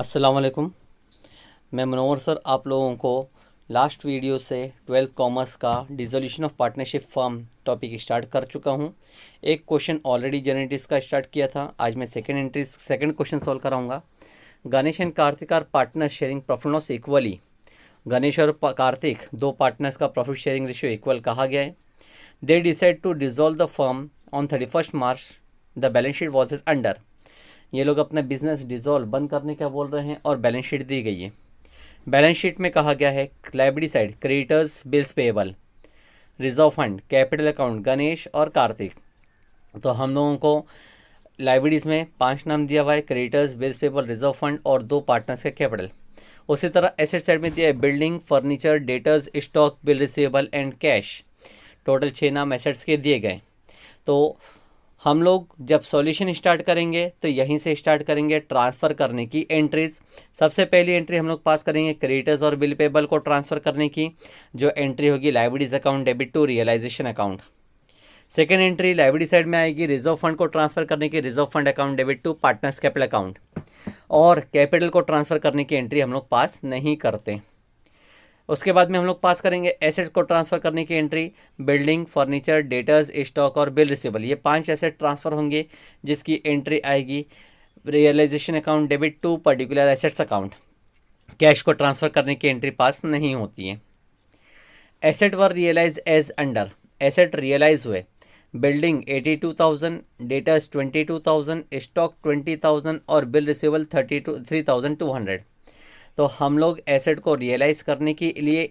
अस्सलाम वालेकुम। मैं मनोवर सर आप लोगों को लास्ट वीडियो से 12th कॉमर्स का dissolution of partnership form topic start कर चुका हूं। एक क्वेश्चन ऑलरेडी जनरेटिव्स का स्टार्ट किया था। आज मैं सेकंड क्वेश्चन सॉल्व कराऊंगा। Ganesh and Kartik are partner sharing profit loss equally. Ganesh और कार्तिक दो पार्टनर्स का प्रॉफिट शेयरिंग रेशियो इक्वल कहा गया है। They decide to dissolve the firm on 31 March. The balance sheet was is under. ये लोग अपना बिजनेस डिसॉल्व बंद करने का बोल रहे हैं और बैलेंस शीट दी गई है। बैलेंस शीट में कहा गया है liability side creditors bills payable, reserve fund, capital account Ganesh और कार्तिक। तो हम लोगों को लायबिलिटीज़ में 5 नाम दिया हुआ है, creditors, bills payable, reserve fund और 2 पार्टनर्स का कैपिटल। उसी तरह एसेट साइड में दिया है building, furniture, debtors, stock, bill receivable and cash. Total 6 नाम एसेट्स के दिए गए। तो हम लोग जब सॉल्यूशन स्टार्ट करेंगे तो यहीं से स्टार्ट करेंगे ट्रांसफ़र करने की एंट्रीज। सबसे पहली एंट्री हम लोग पास करेंगे क्रेडिटर्स और बिल पेबल को ट्रांसफ़र करने की, जो एंट्री होगी liabilities account debit to realisation account. Second entry liability side में आएगी रिजर्व फंड को ट्रांसफ़र करने की, reserve fund account debit to partners capital account. और कैपिटल को ट्रांसफ़र करने की एंट्री हम लोग पास नहीं करते। उसके बाद में हम लोग पास करेंगे एसेट्स को ट्रांसफ़र करने की entry, building, furniture, debtors, stock और बिल रिसीवेबल। ये 5 एसेट ट्रांसफ़र होंगे जिसकी एंट्री आएगी realisation account debit to particular assets account. Cash को ट्रांसफ़र करने की एंट्री पास नहीं होती है। Asset were realise as under. Asset realise हुए बिल्डिंग 82,000, डेटर्स 22,000, स्टॉक 20,000 और बिल रिसीवेबल 3,200। तो हम लोग एसेट को रियलाइज़ करने के लिए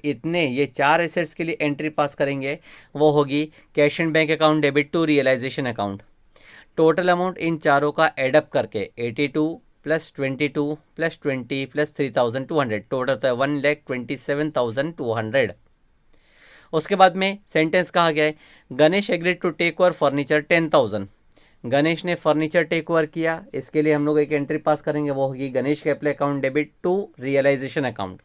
ये 4 एसेट्स के लिए एंट्री पास करेंगे। वो होगी cash and bank account debit to realisation account. Total amount इन चारों का एडअप करके 82 + 22 + 20 + 3,200 टोटल होता है 1,27,200। उसके बाद में सेंटेंस कहा गया है Ganesh agreed to take over furniture 10,000। Ganesh ने फर्नीचर टेक ओवर किया, इसके लिए हम लोग एक एंट्री पास करेंगे, वो होगी Ganesh capital account debit to realisation account.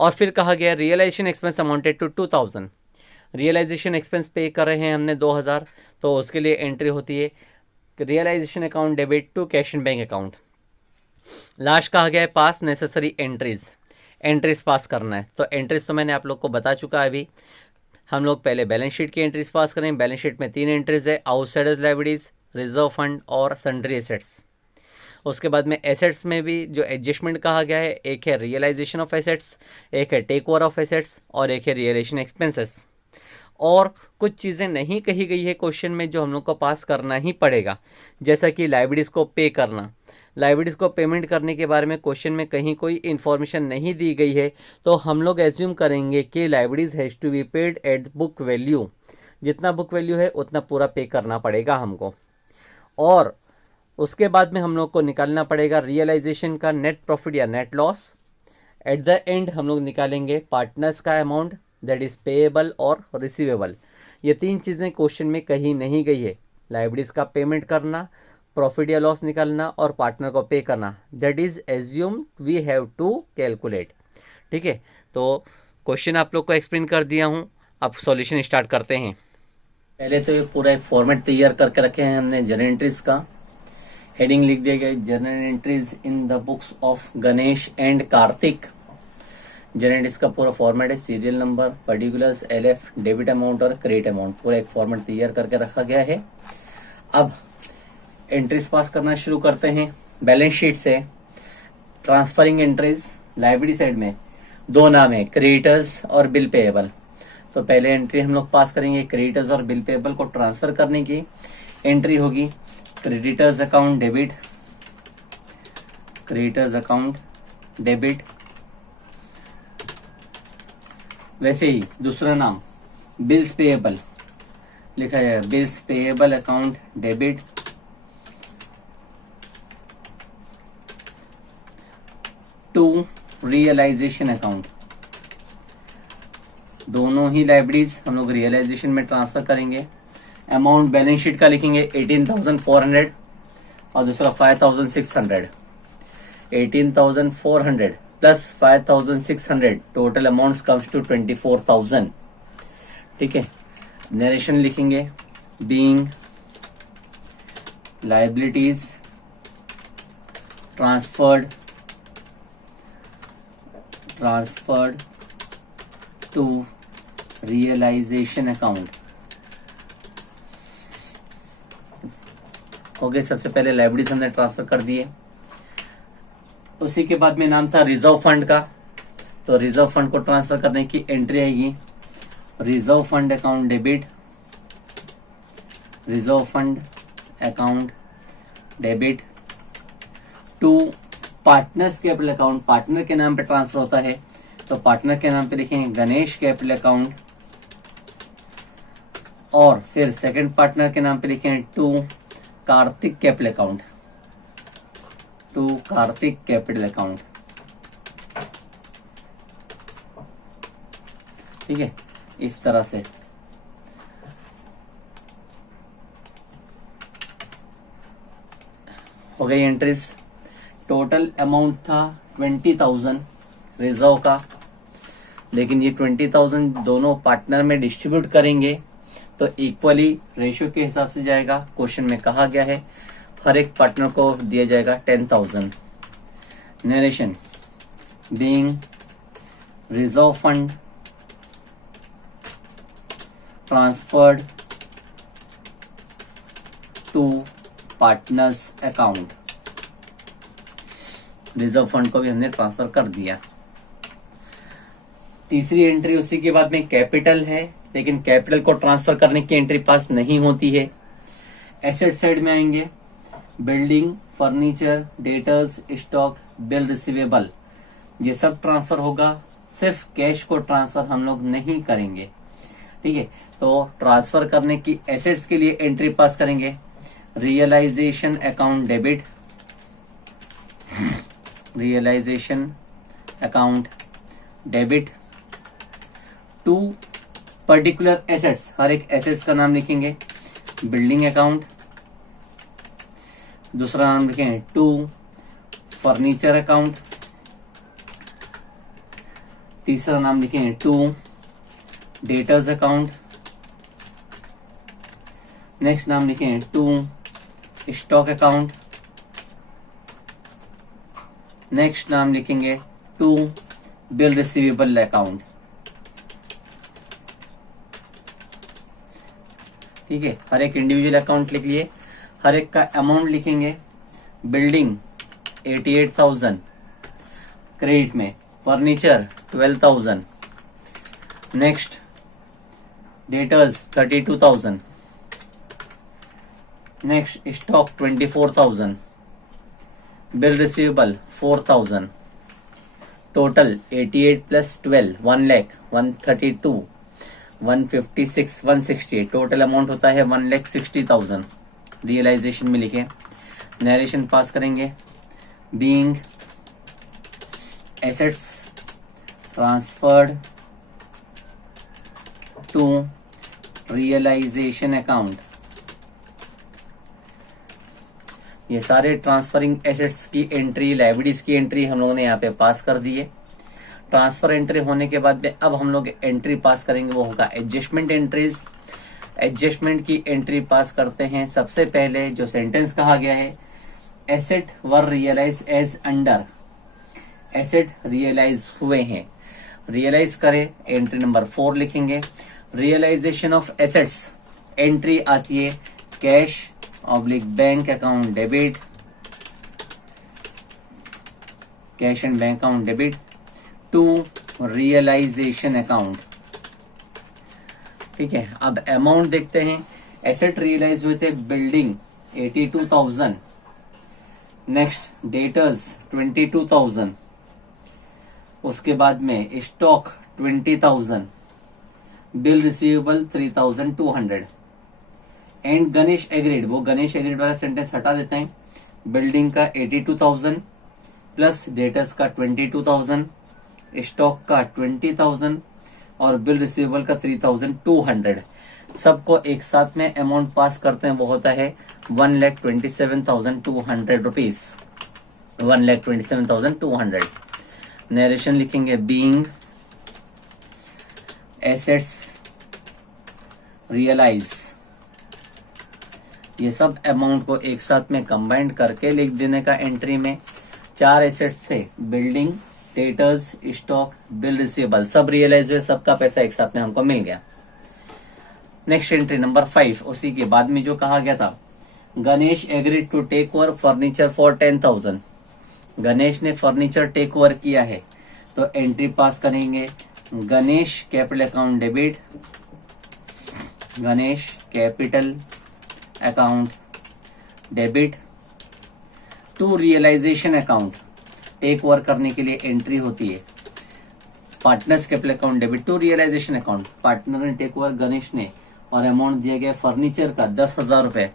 और फिर कहा गया realisation expense amounted to 2,000। Realisation expense pay कर रहे हैं हमने 2,000, तो उसके लिए एंट्री होती है realisation account debit to cash and bank account. Last कहा गया है पास नेसेसरी एंट्रीज पास करना है। तो एंट्रीज तो मैंने आप लोग को बता चुका है। अभी हम लोग पहले बैलेंस शीट की एंट्रीज पास करें। बैलेंस शीट में 3 एंट्रीज है, आउटसाइडर्स लायबिलिटीज, रिजर्व फंड और सन्ड्री एसेट्स। उसके बाद में एसेट्स में भी जो एडजस्टमेंट कहा गया है, एक है रियलाइजेशन ऑफ एसेट्स, एक है टेक ओवर ऑफ एसेट्स और एक है रियलाइजेशन एक्सपेंसेस। और कुछ चीज़ें नहीं कही गई है क्वेश्चन में जो हम लोग को पास करना ही पड़ेगा, जैसा कि लायबिलिटीज़ को पे करना। लायबिलिटीज़ को पेमेंट करने के बारे में क्वेश्चन में कहीं कोई इन्फॉर्मेशन नहीं दी गई है, तो हम लोग एज्यूम करेंगे कि liabilities has to be paid at book value. जितना बुक वैल्यू है उतना पूरा पे करना पड़ेगा हमको। और उसके बाद में हम लोग को निकालना पड़ेगा रियलाइजेशन का नेट प्रॉफिट या net loss. At the end हम लोग निकालेंगे पार्टनर्स का अमाउंट दैट इज़ पेएबल और रिसीवेबल। ये 3 चीज़ें क्वेश्चन में कहीं नहीं गई है। लायबिलिटीज़ का पेमेंट करना, प्रॉफिट या लॉस निकालना और पार्टनर को पे करना, that is assume we have to calculate. ठीक है, तो क्वेश्चन आप लोग को एक्सप्लेन कर दिया हूँ। अब सॉल्यूशन स्टार्ट करते हैं। पहले तो ये पूरा एक फॉर्मेट तैयार करके रखे हैं हमने जर्नल एंट्रीज का। हेडिंग लिख दिया गया journal entries in the books of Ganesh and Kartik. Journal entries का पूरा फॉर्मेट है, serial number, particulars, LF, debit amount और क्रेडिट अमाउंट, पूरा एक फॉर्मेट तैयार करके रखा गया है। अब एंट्रीज पास करना शुरू करते हैं। बैलेंस शीट से ट्रांसफरिंग एंट्रीज लायबिलिटी साइड में 2 नाम है, क्रेडिटर्स और बिल पेएबल। तो पहले एंट्री हम लोग पास करेंगे क्रेडिटर्स और बिल पेएबल को ट्रांसफर करने की। एंट्री होगी creditors account debit, creditors account debit. वैसे ही दूसरा नाम बिल्स पेएबल लिखा है, bills payable account debit to realisation account. दोनों ही लायबिलिटीज हम लोग रियलाइजेशन में ट्रांसफर करेंगे। अमाउंट बैलेंस शीट का लिखेंगे 18,400 और दूसरा 5,600। 18,400 plus 5,600 total amount comes to 24,000। ठीक है, नरेशन लिखेंगे being liabilities transferred transferred to realisation account. Okay, सबसे पहले लायबिलिटीज हमने ट्रांसफर कर दिए। उसी के बाद में नाम था रिजर्व फंड का, तो रिजर्व फंड को ट्रांसफर करने की एंट्री आएगी reserve fund account debit, reserve fund account debit to partners capital account. Partner के नाम पे ट्रांसफर होता है, तो पार्टनर के नाम पे लिखेंगे गणेश कैपिटल अकाउंट, और फिर सेकंड पार्टनर के नाम पे लिखेंगे to Kartik capital account, to Kartik capital account. ठीक है, इस तरह से हो गई एंट्रीज। टोटल अमाउंट था 20,000 रिजर्व का, लेकिन ये 20,000 दोनों पार्टनर में डिस्ट्रीब्यूट करेंगे तो इक्वली रेशियो के हिसाब से जाएगा। क्वेश्चन में कहा गया है हर एक पार्टनर को दिया जाएगा 10,000। Narration being reserve fund transferred to partners account. Reserve fund को भी हमने ट्रांसफर कर दिया। तीसरी एंट्री उसी के बाद में कैपिटल है, लेकिन कैपिटल को ट्रांसफर करने की एंट्री पास नहीं होती है। एसेट साइड में आएंगे building, furniture, debtors, stock, bill receivable, ये सब ट्रांसफर होगा। सिर्फ कैश को ट्रांसफर हम लोग नहीं करेंगे। ठीक है, तो ट्रांसफर करने की एसेट्स के लिए एंट्री पास करेंगे realisation account debit, realisation account debit to particular assets. हर एक एसेट्स का नाम लिखेंगे बिल्डिंग अकाउंट, दूसरा नाम लिखेंगे टू फर्नीचर अकाउंट, तीसरा नाम लिखेंगे टू डेटर्स अकाउंट, नेक्स्ट नाम लिखेंगे टू स्टॉक अकाउंट, नेक्स्ट नाम लिखेंगे टू बिल रिसीवेबल अकाउंट। ठीक है, हर एक इंडिविजुअल अकाउंट लिख लिए, हर एक का अमाउंट लिखेंगे। बिल्डिंग 88,000 क्रेडिट में, furniture 12,000, next debtors 32,000, next stock 24,000, bill receivable 4,000, total 88 plus 12 1 lakh 132 156 168, total amount होता है 1,60,000। रियलाइजेशन में लिखे, नरेशन पास करेंगे being assets transferred to realisation account. ये सारे ट्रांसफरिंग एसेट्स की एंट्री, लायबिलिटीज की एंट्री हम लोगों ने यहाँ पे पास कर दी है। ट्रांसफर एंट्री होने के बाद में अब हम लोग एंट्री पास करेंगे, वो होगा एडजस्टमेंट एंट्रीज। एडजस्टमेंट की एंट्री पास करते हैं। सबसे पहले जो सेंटेंस कहा गया है, asset were realise as under, asset realise हुए हैं, रियलाइज करें, एंट्री नंबर 4 लिखेंगे। रियलाइजेशन ऑफ एसेट्स एंट्री आती है cash oblique bank account debit, cash and bank account debit to realisation account. ठीक है, अब अमाउंट देखते हैं। एसेट रियलाइज हुए थे बिल्डिंग 82,000, नेक्स्ट डेटर्स 22,000, उसके बाद में stock 20,000, bill receivable 3,200 and Ganesh agreed. वो गणेश एग्रीड वाला सेंटेंस हटा देते हैं। बिल्डिंग का 82,000 प्लस डेटर्स का 22,000, स्टॉक का 20,000 और बिल रिसीवेबल का 3,200, सबको एक साथ में अमाउंट पास करते हैं। वो होता है 1,27,200 रुपीज, 1,27,200। नरेशन लिखेंगे बीइंग एसेट्स रियलाइज। ये सब अमाउंट को एक साथ में कंबाइंड करके लिख देने का एंट्री में। 4 एसेट्स थे, building debtors, stock, bill receivable सब रियलाइज हुए, सबका पैसा एक साथ में हमको मिल गया। नेक्स्ट एंट्री नंबर 5, उसी के बाद में जो कहा गया था, Ganesh agreed to take over furniture for 10,000। Ganesh ने फर्नीचर टेक ओवर किया है, तो एंट्री पास करेंगे, Ganesh capital account debit, Ganesh capital account debit to realisation account. Take over करने के लिए एंट्री होती है partners capital account debit to realisation account. Partner ने टेक ओवर गणेश ने, और अमाउंट दिया गया फर्नीचर का 10,000 रुपए,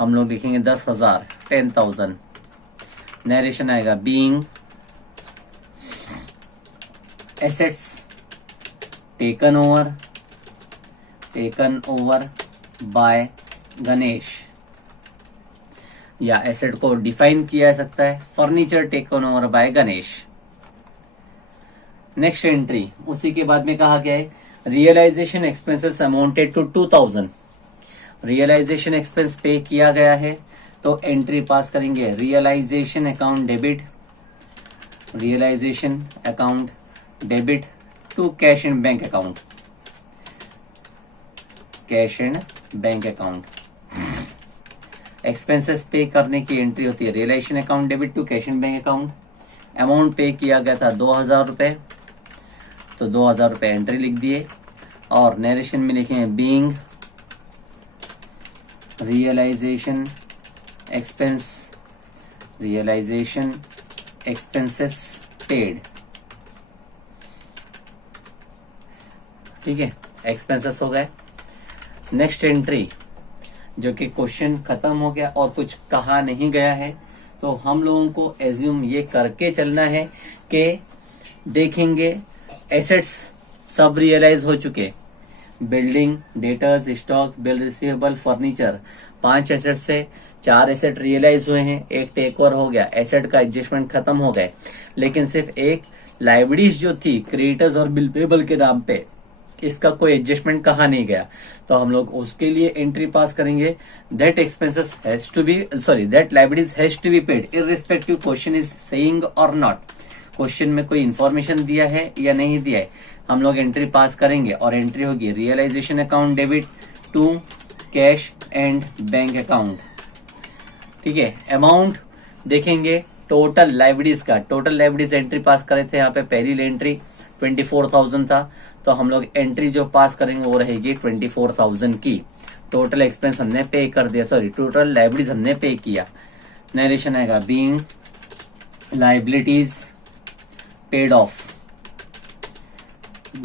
हम लोग लिखेंगे 10,000, 10,000। नरेशन आएगा, being assets taken over by Ganesh, या एसेट को डिफाइन किया जा सकता है, furniture taken over by Ganesh. Next entry उसी के बाद में कहा गया है, realisation expenses amounted to 2,000। Realisation expense pay किया गया है, तो एंट्री पास करेंगे, realisation account debit, realisation account debit to cash and bank account, cash and bank account. Expenses pay करने की एंट्री होती है, realisation account debit to cash and bank account. Amount pay किया गया था 2,000 रुपए, तो 2,000 रुपए एंट्री लिख दिए, और नरेशन में लिखे बीइंग रियलाइजेशन एक्सपेंसेस पेड। ठीक है, एक्सपेंसेस हो गए। नेक्स्ट एंट्री जो कि क्वेश्चन खत्म हो गया और कुछ कहा नहीं गया है, तो हम लोगों को एज्यूम ये करके चलना है कि देखेंगे एसेट्स सब रियलाइज हो चुके, building, debtors, stock, bill receivable, furniture, 5 asset से 4 एसेट रियलाइज हुए हैं, एक टेक ओवर हो गया, एसेट का एडजस्टमेंट खत्म हो गए, लेकिन सिर्फ एक लाइबिलिटीज जो थी क्रेडिटर्स और बिल पेबल के नाम पे, इसका कोई एडजस्टमेंट कहा नहीं गया, तो हम लोग उसके लिए एंट्री पास करेंगे, that expenses has to be that liabilities has to be paid irrespective question is saying और नॉट। क्वेश्चन में कोई इंफॉर्मेशन दिया है या नहीं दिया है, हम लोग एंट्री पास करेंगे, और एंट्री होगी realisation account debit to cash and bank account. ठीक है, अमाउंट देखेंगे टोटल लाइबिलिटीज का, टोटल लाइबिलिटीज एंट्री पास करे थे, यहाँ पे पहली एंट्री 24,000 था, तो हम लोग एंट्री जो पास करेंगे वो रहेगी 24,000 की। टोटल एक्सपेंस हमने पे कर दिया, टोटल लाइबिलिटीज हमने पे किया। नरेशन आएगा, बीइंग लाइबिलिटीज पेड ऑफ।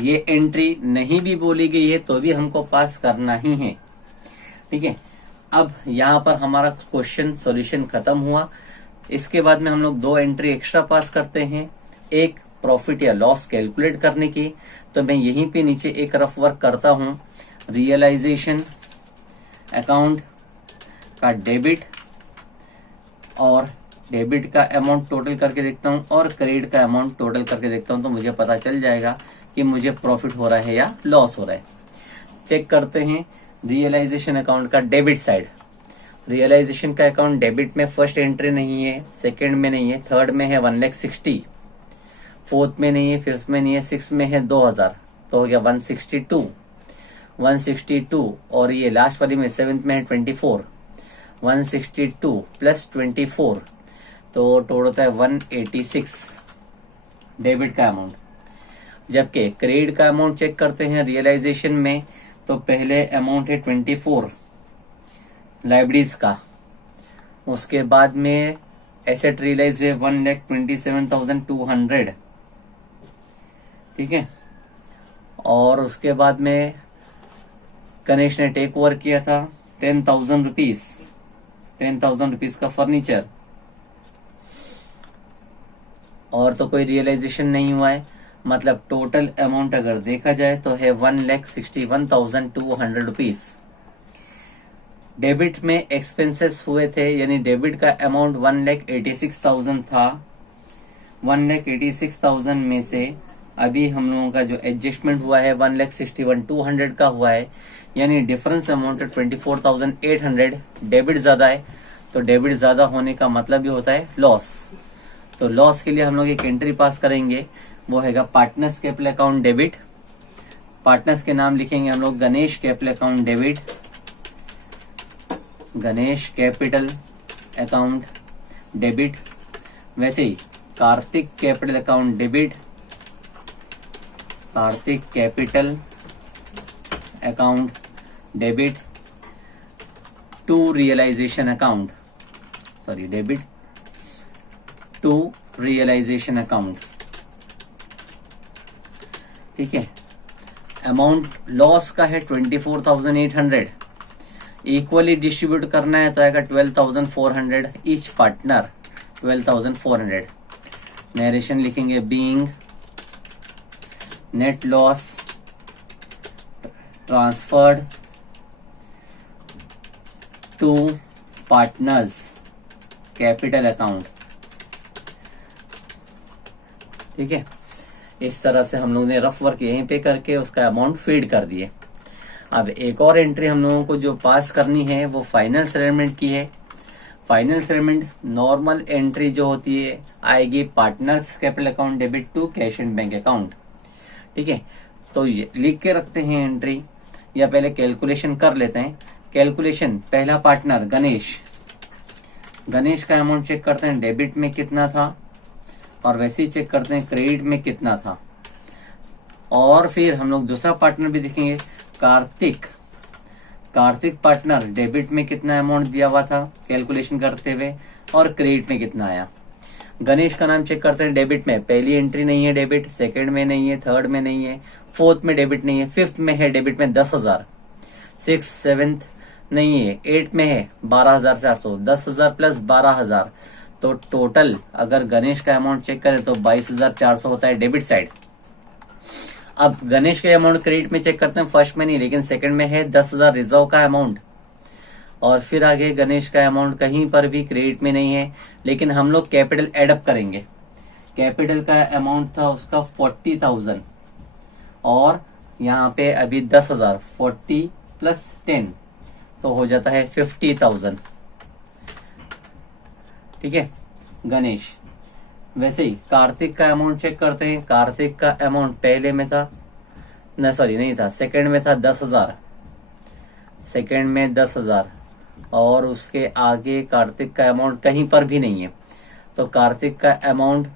ये एंट्री नहीं भी बोली गई है तो भी हमको पास करना ही है। ठीक है, अब यहाँ पर हमारा क्वेश्चन सॉल्यूशन खत्म हुआ। इसके बाद में हम लोग 2 एंट्री एक्स्ट्रा पास करते हैं, एक प्रॉफिट या लॉस कैलकुलेट करने की, तो मैं यहीं पे नीचे एक रफ वर्क करता हूं, रियलाइजेशन अकाउंट का डेबिट, और डेबिट का अमाउंट टोटल करके देखता हूं और क्रेडिट का अमाउंट टोटल करके देखता हूं, तो मुझे पता चल जाएगा कि मुझे प्रॉफिट हो रहा है या लॉस हो रहा है। चेक करते हैं रियलाइजेशन अकाउंट का डेबिट साइड। रियलाइजेशन का अकाउंट डेबिट में फर्स्ट एंट्री नहीं है, सेकेंड में नहीं है, थर्ड में है 1,60,000, फोर्थ में नहीं है, फिफ्थ में नहीं है, सिक्स में है 2,000, तो हो गया 162, और ये लास्ट वाली में सेवेंथ में है 24, 162 प्लस 24, तो टोटल होता है 186 डेबिट का अमाउंट। जबकि क्रेडिट का अमाउंट चेक करते हैं रियलाइजेशन में, तो पहले अमाउंट है 24 लाइबिलिटीज का, उसके बाद में एसेट रियलाइज हुए 1,27,200। ठीक है, और उसके बाद में गणेश ने टेक ओवर किया था 10,000 रुपीज का फर्नीचर, और तो कोई रियलाइजेशन नहीं हुआ है, मतलब टोटल अमाउंट अगर देखा जाए तो है 1,61,200 रुपीज। डेबिट में एक्सपेंसेस हुए थे, यानी डेबिट का अमाउंट 1,86,000 था। 1,86,000 में से अभी हम लोगों का जो एडजस्टमेंट हुआ है 1,61,200 का हुआ है, यानी डिफरेंस अमाउंट 24,800। डेबिट ज्यादा है, तो डेबिट ज्यादा होने का मतलब भी होता है लॉस। तो लॉस के लिए हम लोग एक एंट्री पास करेंगे, वो हैगा partners capital account debit. Partners के नाम लिखेंगे हम लोग Ganesh capital account debit, Ganesh capital account debit. वैसे ही Kartik capital account debit, Kartik capital account debit to realisation account, sorry debit to realisation account. ठीक है, अमाउंट लॉस का है 24,800, इक्वली डिस्ट्रीब्यूट करना है तो आएगा 12,400 ईच पार्टनर, 12,400। नरेशन लिखेंगे being net loss transferred to partners capital account. ठीक है, इस तरह से हम लोगों ने रफ वर्क यहीं पे करके उसका अमाउंट फीड कर दिए। अब एक और एंट्री हम लोगों को जो पास करनी है वो फाइनल सेटलमेंट की है। फाइनल सेटलमेंट नॉर्मल एंट्री जो होती है आएगी partners capital account debit to cash and bank account. ठीक है, तो ये लिख के रखते हैं एंट्री, या पहले कैलकुलेशन कर लेते हैं। कैलकुलेशन, पहला पार्टनर गणेश, गणेश का अमाउंट चेक करते हैं डेबिट में कितना था, और वैसे ही चेक करते हैं क्रेडिट में कितना था। और फिर हम लोग दूसरा पार्टनर भी देखेंगे कार्तिक, कार्तिक पार्टनर डेबिट में कितना अमाउंट दिया हुआ था कैलकुलेशन करते हुए, और क्रेडिट में कितना आया। गणेश का नाम चेक करते हैं डेबिट में, पहली एंट्री नहीं है डेबिट, सेकंड में नहीं है, थर्ड में नहीं है, फोर्थ में डेबिट नहीं है, फिफ्थ में है डेबिट में 10,000, सिक्स सेवेंथ नहीं है, एट में है 12,400, 10,000 प्लस 12,000, तो टोटल अगर गणेश का अमाउंट चेक करें तो 22,400 होता है डेबिट साइड। अब गणेश के अमाउंट क्रेडिट में चेक करते हैं, फर्स्ट में नहीं लेकिन सेकंड में है 10,000 रिजर्व का अमाउंट, और फिर आगे गणेश का अमाउंट कहीं पर भी क्रेडिट में नहीं है, लेकिन हम लोग कैपिटल एडअप करेंगे। कैपिटल का अमाउंट था उसका 40,000, और यहाँ पे अभी 10,000, 40 प्लस 10 तो हो जाता है 50,000। ठीक है, गणेश। वैसे ही कार्तिक का अमाउंट चेक करते हैं। कार्तिक का अमाउंट पहले में था, न सॉरी नहीं था, सेकंड में था 10,000, सेकंड में 10,000, और उसके आगे कार्तिक का अमाउंट कहीं पर भी नहीं है। तो कार्तिक का अमाउंट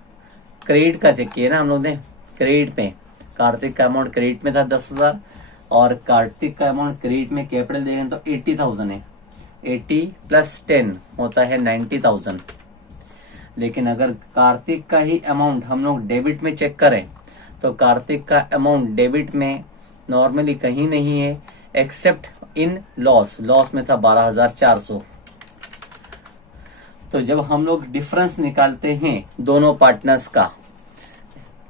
क्रेडिट का चेक किया ना हम लोग ने, क्रेडिट में कार्तिक का अमाउंट क्रेडिट में था 10,000, और कार्तिक का अमाउंट क्रेडिट में कैपिटल देखें तो 80,000 है, 80 प्लस 10 होता है 90,000। लेकिन अगर कार्तिक का ही अमाउंट हम लोग डेबिट में चेक करें तो कार्तिक का अमाउंट डेबिट में नॉर्मली कहीं नहीं है एक्सेप्ट इन लॉस, लॉस में था 12,400। तो जब हम लोग डिफरेंस निकालते हैं दोनों पार्टनर्स का,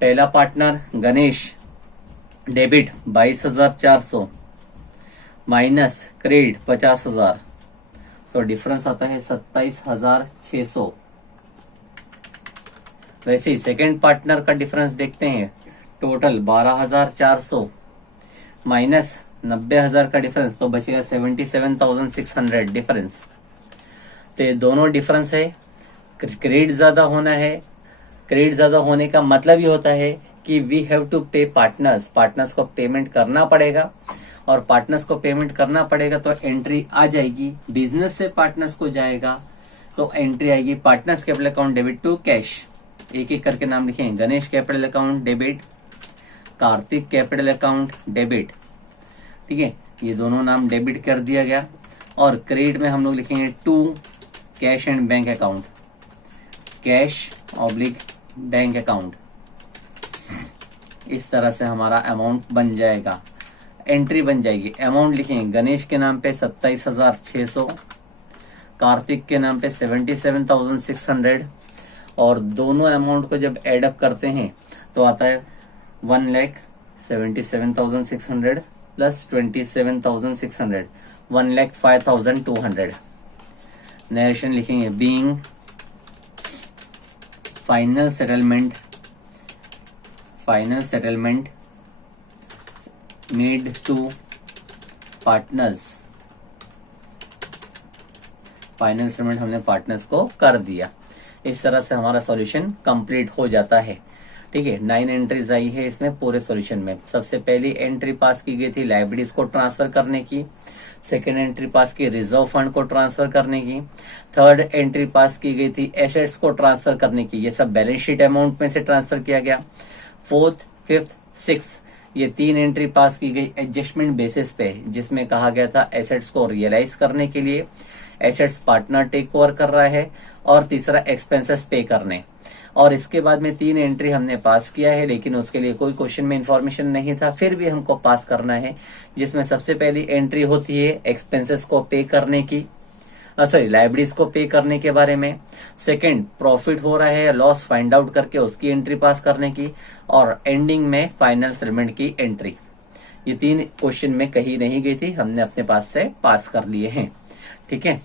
पहला partner Ganesh debit 22,400 minus credit 50,000, तो डिफरेंस आता है 27,600। वैसे ही सेकेंड पार्टनर का डिफरेंस देखते हैं, टोटल 12,400 माइनस 90,000 का डिफरेंस, तो बचेगा 77,600 डिफरेंस। तो ये दोनों डिफरेंस है। क्रेडिट ज्यादा होना है, क्रेडिट ज्यादा होने का मतलब ये होता है कि वी हैव टू पे पार्टनर्स, पार्टनर्स को पेमेंट करना पड़ेगा, और पार्टनर्स को पेमेंट करना पड़ेगा तो एंट्री आ जाएगी, बिजनेस से पार्टनर्स को जाएगा तो एंट्री आएगी partners capital account debit to cash. एक एक करके नाम लिखेंगे, Ganesh capital account debit, Kartik capital account debit. ठीक है, ये दोनों नाम डेबिट कर दिया गया, और क्रेडिट में हम लोग लिखेंगे to cash and bank account, cash oblique bank account. इस तरह से हमारा अमाउंट बन जाएगा, एंट्री बन जाएगी। अमाउंट लिखेंगे गणेश के नाम पे 27,600, कार्तिक के नाम पे 77,600, और दोनों अमाउंट को जब एडअप करते हैं तो आता है 1,77,600 प्लस 27,600, 1,05,200। नरेशन लिखेंगे being final settlement made to partners, final settlement हमने पार्टनर्स को कर दिया। इस तरह से हमारा सॉल्यूशन कंप्लीट हो जाता है। ठीक है, 9 एंट्रीज आई है इसमें पूरे सॉल्यूशन में। सबसे पहली एंट्री पास की गई थी लाइबिलिटीज को ट्रांसफर करने की, सेकेंड एंट्री पास की रिजर्व फंड को ट्रांसफर करने की, थर्ड एंट्री पास की गई थी एसेट्स को ट्रांसफर करने की, ये सब बैलेंस शीट अमाउंट में से ट्रांसफर किया गया। फोर्थ, फिफ्थ, सिक्स, ये 3 एंट्री पास की गई एडजस्टमेंट बेसिस पे, जिसमें कहा गया था एसेट्स को रियलाइज करने के लिए एसेट्स पार्टनर टेक ओवर कर रहा है, और तीसरा एक्सपेंसेस पे करने। और इसके बाद में 3 एंट्री हमने पास किया है, लेकिन उसके लिए कोई क्वेश्चन में इंफॉर्मेशन नहीं था, फिर भी हमको पास करना है, जिसमें सबसे पहली एंट्री होती है एक्सपेंसेस को पे करने की, लाइबिलिटीज को पे करने के बारे में। सेकंड, प्रॉफिट हो रहा है या लॉस फाइंड आउट करके उसकी एंट्री पास करने की, और एंडिंग में फाइनल सेटलमेंट की एंट्री। ये 3 क्वेश्चन में कहीं नहीं गई थी, हमने अपने पास से पास कर लिए हैं। ठीक है।